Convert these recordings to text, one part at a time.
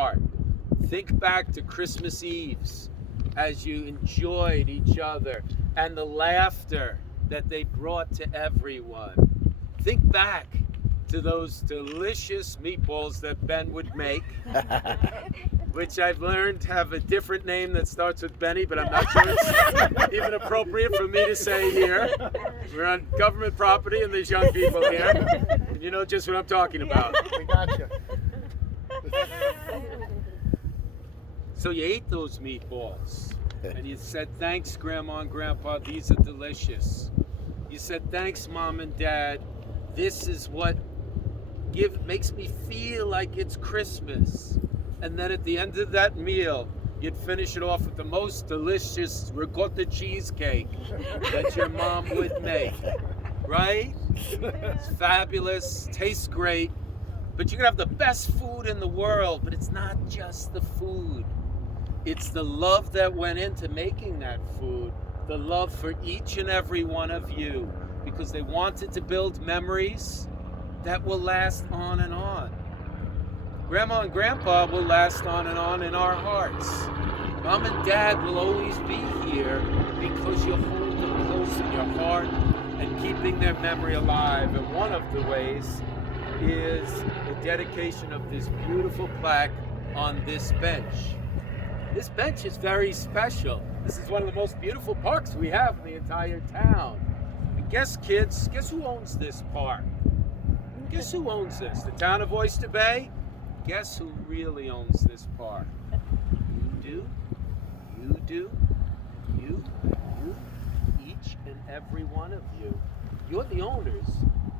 heart. Think back to Christmas Eves as you enjoyed each other and the laughter that they brought to everyone. Think back to those delicious meatballs that Ben would make, which I've learned have a different name that starts with Benny, but I'm not sure it's even appropriate for me to say here. We're on government property and there's young people here. And you know just what I'm talking about. We got you. So you ate those meatballs and you said, thanks, Grandma and Grandpa, these are delicious. You said, thanks, Mom and Dad, this is what makes me feel like it's Christmas. And then at the end of that meal, you'd finish it off with the most delicious ricotta cheesecake that your mom would make, right? It's fabulous, tastes great, but you can have the best food in the world, but it's not just the food. It's the love that went into making that food, the love for each and every one of you, because they wanted to build memories that will last on and on. Grandma and Grandpa will last on and on in our hearts. Mom and Dad will always be here because you hold them close in your heart and keeping their memory alive. And one of the ways is the dedication of this beautiful plaque on this bench. This bench is very special. This is one of the most beautiful parks we have in the entire town. And guess, kids, guess who owns this park? Guess who owns this? The town of Oyster Bay? Guess who really owns this park? You do, you, each and every one of you. You're the owners.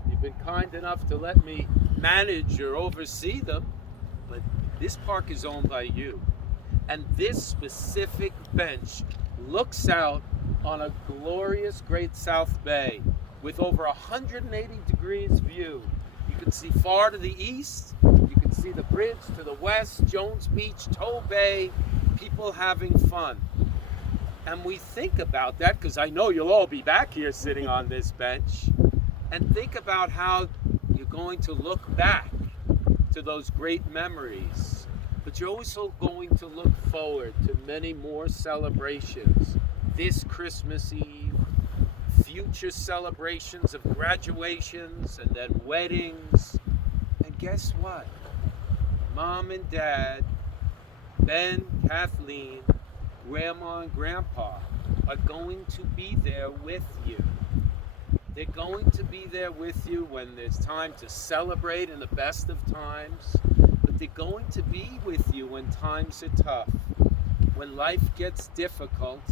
You've been kind enough to let me manage or oversee them, but this park is owned by you. And this specific bench looks out on a glorious Great South Bay with over 180 degrees view. You can see far to the east, you can see the bridge to the west, Jones Beach, Tow Bay, people having fun. And we think about that because I know you'll all be back here sitting on this bench, and think about how you're going to look back to those great memories. But you're also going to look forward to many more celebrations this Christmas Eve, future celebrations of graduations and then weddings. And guess what? Mom and Dad, Ben, Kathleen, Grandma and Grandpa are going to be there with you. They're going to be there with you when there's time to celebrate in the best of times. They're going to be with you when times are tough, when life gets difficult,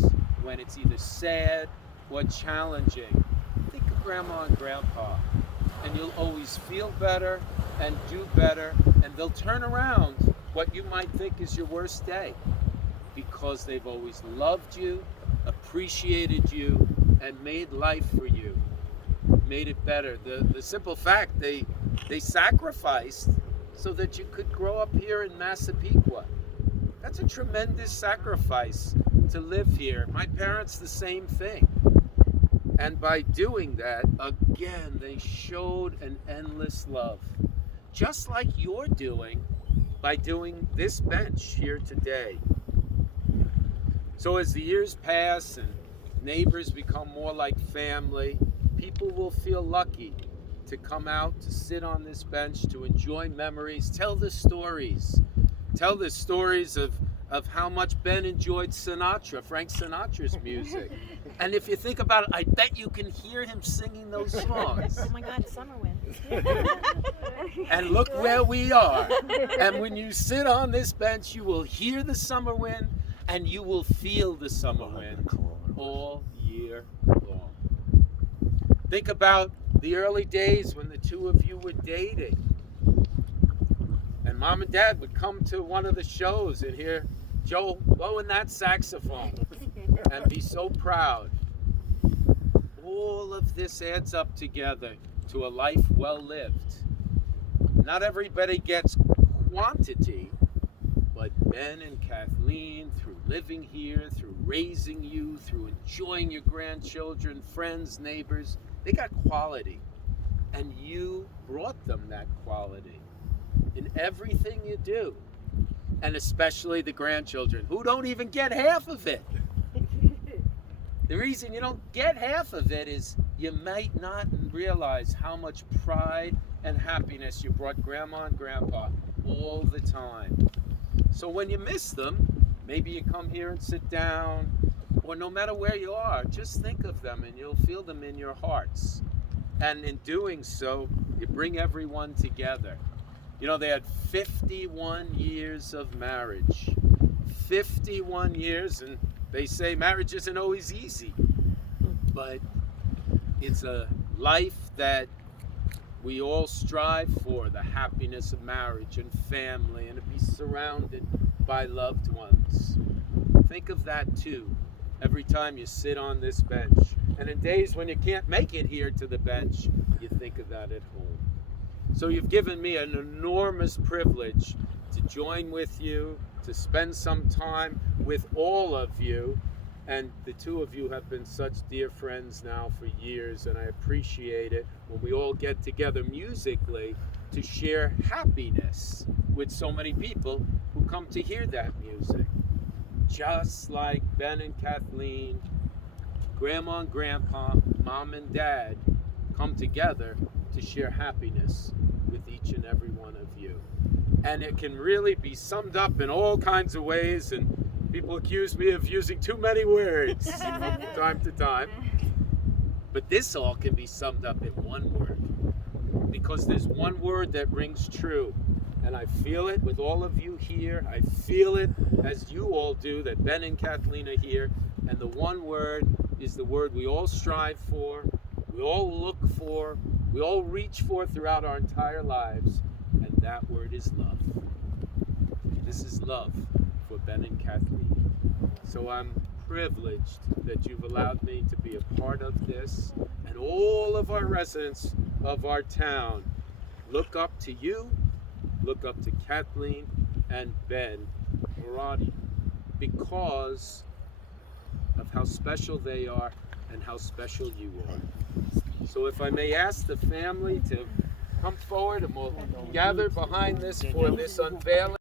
when it's either sad or challenging. Think of Grandma and Grandpa, and you'll always feel better and do better, and they'll turn around what you might think is your worst day, because they've always loved you, appreciated you, and made life for you, made it better. The simple fact, they sacrificed so that you could grow up here in Massapequa. That's a tremendous sacrifice to live here. My parents, the same thing. And by doing that, again, they showed an endless love. Just like you're doing by doing this bench here today. So as the years pass and neighbors become more like family, people will feel lucky to come out, to sit on this bench, to enjoy memories, tell the stories. Tell the stories of how much Ben enjoyed Sinatra, Frank Sinatra's music. And if you think about it, I bet you can hear him singing those songs. Oh my God, summer wind. And look where we are. And when you sit on this bench, you will hear the summer wind and you will feel the summer wind all year long. Think about the early days when the two of you were dating. And Mom and Dad would come to one of the shows and hear Joe blowing that saxophone and be so proud. All of this adds up together to a life well lived. Not everybody gets quantity, but Ben and Kathleen, through living here, through raising you, through enjoying your grandchildren, friends, neighbors, they got quality. And you brought them that quality in everything you do. and especially the grandchildren who don't even get half of it. The reason you don't get half of it is you might not realize how much pride and happiness you brought Grandma and Grandpa all the time. So when you miss them, maybe you come here and sit down, or no matter where you are, just think of them and you'll feel them in your hearts. And in doing so, you bring everyone together. You know, they had 51 years of marriage. 51 years, and they say marriage isn't always easy, but it's a life that we all strive for, the happiness of marriage and family, and to be surrounded by loved ones. Think of that too every time you sit on this bench. And in days when you can't make it here to the bench, you think of that at home. So you've given me an enormous privilege to join with you, to spend some time with all of you. And the two of you have been such dear friends now for years, and I appreciate it when we all get together musically to share happiness with so many people who come to hear that music. Just like Ben and Kathleen, Grandma and Grandpa, Mom and Dad come together to share happiness with each and every one of you. And it can really be summed up in all kinds of ways, and people accuse me of using too many words from time to time. But this all can be summed up in one word, because there's one word that rings true. And I feel it with all of you here. I feel it as you all do, that Ben and Kathleen are here. And the one word is the word we all strive for, we all look for, we all reach for throughout our entire lives. And that word is love. This is love for Ben and Kathleen. So I'm privileged that you've allowed me to be a part of this. And all of our residents of our town look up to you, look up to Kathleen and Ben Moradi, because of how special they are and how special you are. So if I may ask the family to come forward, and we'll gather behind this for this unveiling.